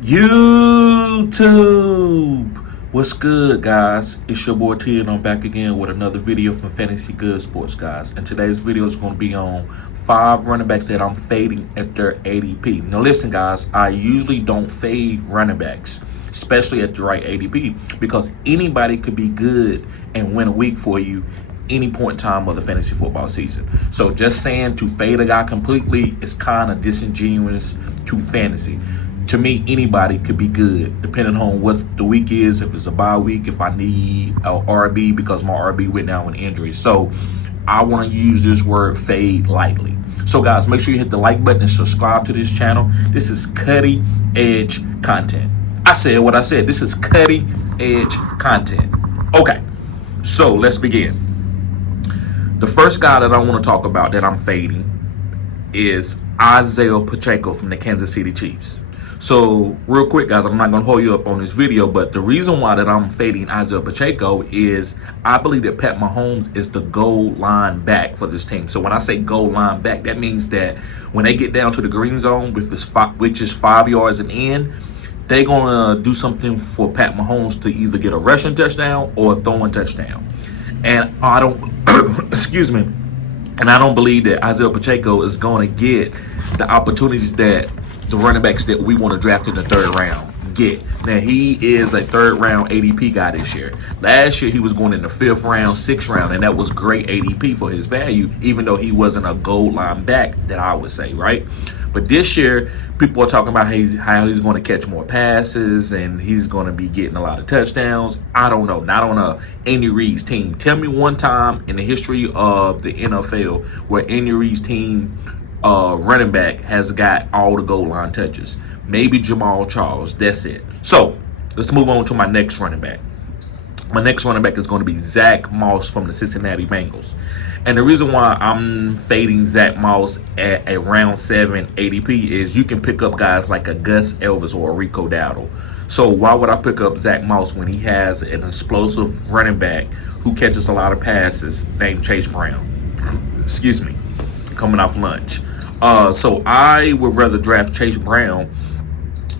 YouTube, what's good, guys? It's your boy T, and I'm back again with another video from Fantasy Good Sports, guys. And today's video is going to be on 5 running backs that I'm fading at their ADP. Now, listen, guys, I usually don't fade running backs, especially at the right ADP, because anybody could be good and win a week for you any point in time of the fantasy football season. So just saying to fade a guy completely is kind of disingenuous to fantasy. To me, anybody could be good, depending on what the week is, if it's a bye week, if I need a RB because my RB went down with injury. So I want to use this word fade lightly. So guys, make sure you hit the like button and subscribe to this channel. This is cutting edge content. I said what I said. This is cutting edge content. Okay, so let's begin. The first guy that I want to talk about that I'm fading is Isiah Pacheco from the Kansas City Chiefs. So real quick, guys, I'm not going to hold you up on this video, but the reason why that I'm fading Isiah Pacheco is I believe that Pat Mahomes is the goal line back for this team. So when I say goal line back, that means that when they get down to the green zone, which is 5 yards and in, they're going to do something for Pat Mahomes to either get a rushing touchdown or a throwing touchdown. And I don't, excuse me, and I don't believe that Isiah Pacheco is going to get the opportunities that the running backs that we want to draft in the third round get. Now, he is a third round ADP guy this year. Last year, he was going in the 5th round, 6th round, and that was great ADP for his value, even though he wasn't a goal line back, that I would say, right? But this year, people are talking about how he's going to catch more passes and he's going to be getting a lot of touchdowns. I don't know. Not on Andy Reid's team. Tell me one time in the history of the NFL where Andy Reid's team running back has got all the goal line touches. Maybe Jamal Charles. That's it. So let's move on to my next running back. My next running back is going to be Zach Moss from the Cincinnati Bengals. And the reason why I'm fading Zach Moss at a round 7 ADP is you can pick up guys like a Gus Elvis or a Rico Dowdle. So why would I pick up Zach Moss when he has an explosive running back who catches a lot of passes named Chase Brown? Excuse me, coming off lunch. So I would rather draft Chase Brown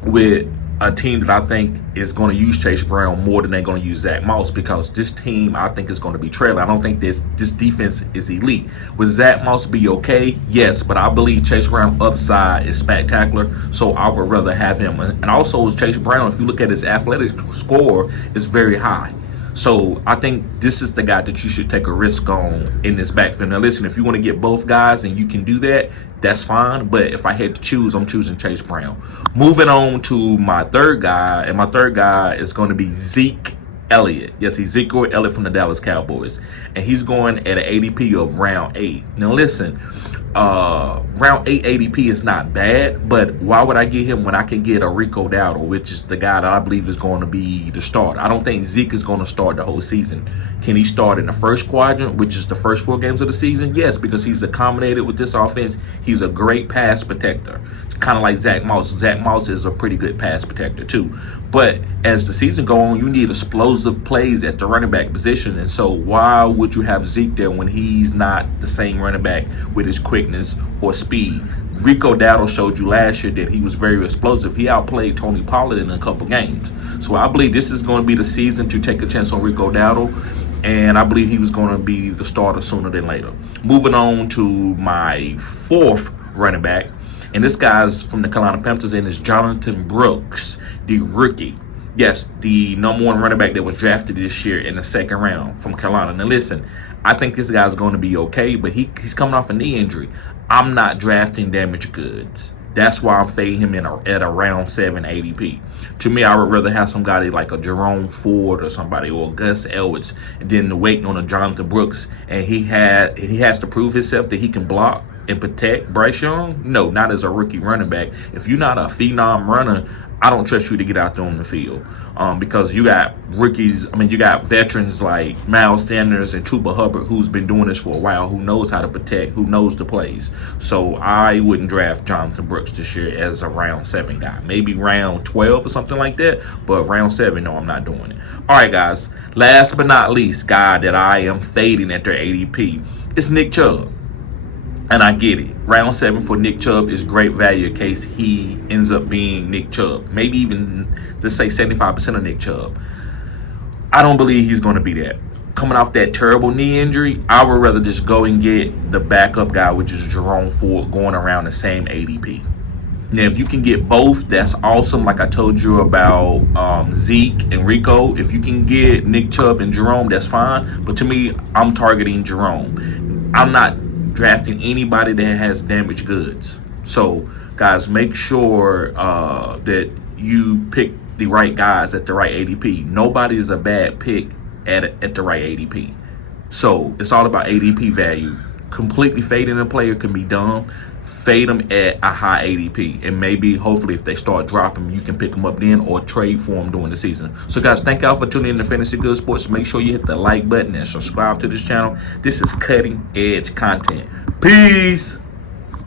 with a team that I think is going to use Chase Brown more than they're going to use Zach Moss, because this team I think is going to be trailing. I don't think this defense is elite. Would Zach Moss be okay? Yes, but I believe Chase Brown upside is spectacular, so I would rather have him. And also Chase Brown, if you look at his athletic score, is very high. So I think this is the guy that you should take a risk on in this backfield. Now listen, if you want to get both guys and you can do that, that's fine. But if I had to choose, I'm choosing Chase Brown. Moving on to my third guy, and my third guy is going to be Zeke Elliott. Yes, Ezekiel Elliott from the Dallas Cowboys. And he's going at an ADP of round 8. Now listen, round 8 ADP is not bad, but why would I get him when I can get a Rico Dowdle, which is the guy that I believe is going to be the starter? I don't think Zeke is going to start the whole season. Can he start in the first quadrant, which is the first 4 games of the season? Yes, because he's accommodated with this offense. He's a great pass protector, kind of like Zach Moss. Zach Moss is a pretty good pass protector too. But as the season goes on, you need explosive plays at the running back position. And so why would you have Zeke there when he's not the same running back with his quickness or speed? Rico Dowdle showed you last year that he was very explosive. He outplayed Tony Pollard in a couple games. So I believe this is going to be the season to take a chance on Rico Dowdle. And I believe he was going to be the starter sooner than later. Moving on to my 4th running back. And this guy's from the Carolina Panthers, and it's Jonathan Brooks, the rookie. Yes, the number 1 running back that was drafted this year in the 2nd round from Carolina. Now listen, I think this guy's going to be okay, but he's coming off a knee injury. I'm not drafting damaged goods. That's why I'm fading him at a round 7 ADP. To me, I would rather have somebody like a Jerome Ford or somebody, or Gus Elwitz, than waiting on a Jonathan Brooks. And he has to prove himself that he can block and protect Bryce Young. No, not as a rookie running back. If you're not a phenom runner, I don't trust you to get out there on the field, because you got rookies. I mean, you got veterans like Miles Sanders and Chuba Hubbard, who's been doing this for a while, who knows how to protect, who knows the plays. So I wouldn't draft Jonathan Brooks this year as a round 7 guy. Maybe round 12 or something like that, but round 7, no, I'm not doing it. All right, guys. Last but not least, guy that I am fading at their ADP is Nick Chubb. And I get it. Round 7 for Nick Chubb is great value in case he ends up being Nick Chubb. Maybe even, let's say, 75% of Nick Chubb. I don't believe he's going to be that. Coming off that terrible knee injury, I would rather just go and get the backup guy, which is Jerome Ford, going around the same ADP. Now, if you can get both, that's awesome. Like I told you about Zeke and Rico. If you can get Nick Chubb and Jerome, that's fine. But to me, I'm targeting Jerome. I'm not drafting anybody that has damaged goods. So, guys, make sure that you pick the right guys at the right ADP. Nobody is a bad pick at the right ADP. So, it's all about ADP value. Completely fading a player can be dumb. Fade them at a high ADP, and maybe hopefully if they start dropping, you can pick them up then or trade for them during the season. So guys, thank y'all for tuning in to Fantasy Good Sports. Make sure you hit the like button and subscribe to this channel. This is cutting edge content. Peace.